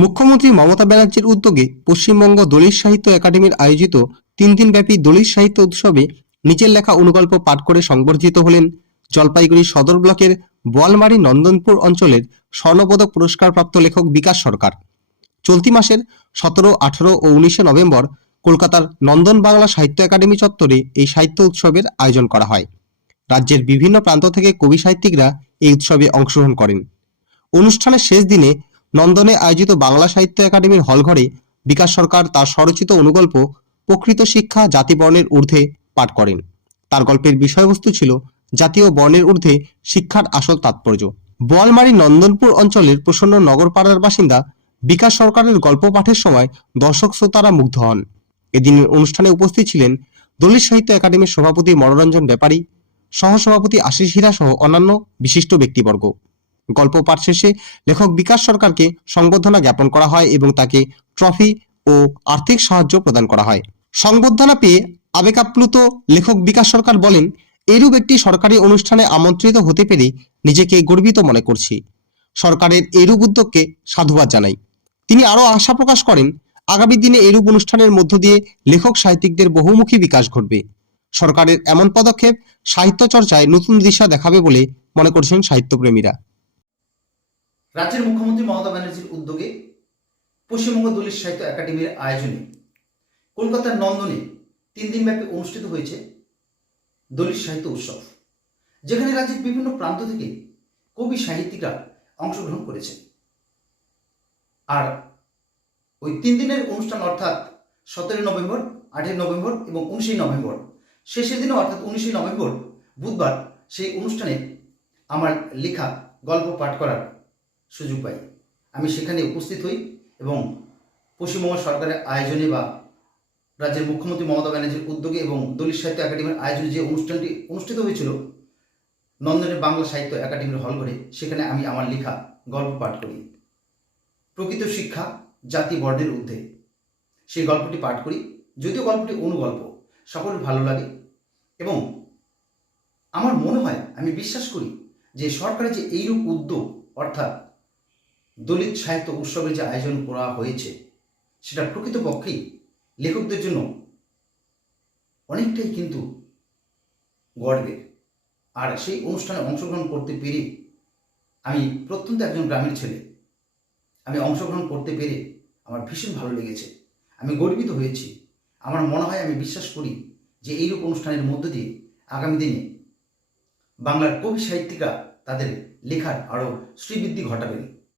মুখ্যমন্ত্রী মমতা ব্যানার্জির উদ্যোগে পশ্চিমবঙ্গ দলিত সাহিত্য একাডেমির আয়োজিত তিন দিনব্যাপী দলিত সাহিত্য উৎসবে নিজের লেখা অনুগল্প পাঠ করে সংবর্ধিত হলেন জলপাইগুড়ি সদর ব্লকের বোয়ালমারি নন্দনপুর অঞ্চলের স্বর্ণপদক পুরস্কারপ্রাপ্ত লেখক বিকাশ সরকার। চলতি মাসের সতেরো, আঠারো ও উনিশে নভেম্বর কলকাতার নন্দন বাংলা সাহিত্য একাডেমি চত্বরে এই সাহিত্য উৎসবের আয়োজন করা হয়। রাজ্যের বিভিন্ন প্রান্ত থেকে কবি সাহিত্যিকরা এই উৎসবে অংশগ্রহণ করেন। অনুষ্ঠানের শেষ দিনে নন্দনে আয়োজিত বাংলা সাহিত্য একাডেমির হলঘরে বিকাশ সরকার তার স্বরচিত অনুগল্প প্রকৃত শিক্ষা জাতি বর্ণের ঊর্ধ্বে পাঠ করেন। তার গল্পের বিষয়বস্তু ছিল জাতীয় বর্ণের ঊর্ধ্বে শিক্ষার আসল তাৎপর্য। বোয়ালমারি নন্দনপুর অঞ্চলের প্রসন্ন নগরপাড়ার বাসিন্দা বিকাশ সরকারের গল্প পাঠের সময় দর্শক শ্রোতারা মুগ্ধ হন। এদিনের অনুষ্ঠানে উপস্থিত ছিলেন দলিত সাহিত্য একাডেমির সভাপতি মনোরঞ্জন ব্যাপারী, সহসভাপতি আশিস হীরা সহ অন্যান্য বিশিষ্ট ব্যক্তিবর্গ। গল্প পাঠ শেষে লেখক বিকাশ সরকারকে সংবর্ধনা জ্ঞাপন করা হয় এবং তাকে ট্রফি ও আর্থিক সাহায্য প্রদান করা হয়। সংবর্ধনা পেয়ে আবেগাপ্লুত লেখক বিকাশ সরকার বলেন, এরূপ একটি সরকারি অনুষ্ঠানে আমন্ত্রিত হতে পেরে নিজেকে গর্বিত মনে করছি। সরকারের এরূপ উদ্যোগকে সাধুবাদ জানাই। তিনি আরও আশা প্রকাশ করেন, আগামী দিনে এরূপ অনুষ্ঠানের মধ্য দিয়ে লেখক সাহিত্যিকদের বহুমুখী বিকাশ ঘটবে। সরকারের এমন পদক্ষেপ সাহিত্য চর্চায় নতুন দিশা দেখাবে বলে মনে করছেন সাহিত্যপ্রেমীরা। রাজ্যের মুখ্যমন্ত্রী মমতা ব্যানার্জির উদ্যোগে পশ্চিমবঙ্গ দলিত সাহিত্য একাডেমির আয়োজনে কলকাতার নন্দনে তিন দিনব্যাপী অনুষ্ঠিত হয়েছে দলিত সাহিত্য উৎসব, যেখানে রাজ্যের বিভিন্ন প্রান্ত থেকে কবি সাহিত্যিকরা অংশগ্রহণ করেছে আর ওই তিন দিনের অনুষ্ঠান অর্থাৎ সতেরোই নভেম্বর, আঠেরোই নভেম্বর এবং উনিশে নভেম্বর, শেষের দিনে অর্থাৎ উনিশে নভেম্বর, বুধবার সেই অনুষ্ঠানে আমার লেখা, গল্প পাঠ করার সুযোগ পাই। আমি সেখানে উপস্থিত হই এবং পশ্চিমবঙ্গ সরকারের আয়োজনে বা রাজ্যের মুখ্যমন্ত্রী মমতা ব্যানার্জির উদ্যোগে এবং দলিত সাহিত্য একাডেমির আয়োজনে যে অনুষ্ঠানটি অনুষ্ঠিত হয়েছিল, নন্দনের বাংলা সাহিত্য একাডেমির হলঘরে সেখানে আমি আমার লেখা, গল্প পাঠ করি। প্রকৃত শিক্ষা জাতি বর্ণের ঊর্ধ্বে। সেই গল্পটি পাঠ করি। যদিও গল্পটি অনুগল্প, সকলের ভালো লাগে এবং আমার মনে হয়, আমি বিশ্বাস করি যে সরকারের যে এইরূপ উদ্যোগ, অর্থাৎ দলিত সাহিত্য উৎসবের যে আয়োজন করা হয়েছে, সেটা প্রকৃতপক্ষেই লেখকদের জন্য অনেকটাই কিন্তু গর্বের। আর সেই অনুষ্ঠানে অংশগ্রহণ করতে পেরে আমি প্রত্যন্ত একজন গ্রামের ছেলে। আমি অংশগ্রহণ করতে পেরে আমার ভীষণ ভালো লেগেছে। আমি গর্বিত হয়েছি। আমার মনে হয় আমি বিশ্বাস করি যে এইরূপ অনুষ্ঠানের মধ্য দিয়ে আগামী দিনে বাংলার কবি সাহিত্যিকরা তাদের লেখার আরও শ্রীবৃদ্ধি ঘটাবেন।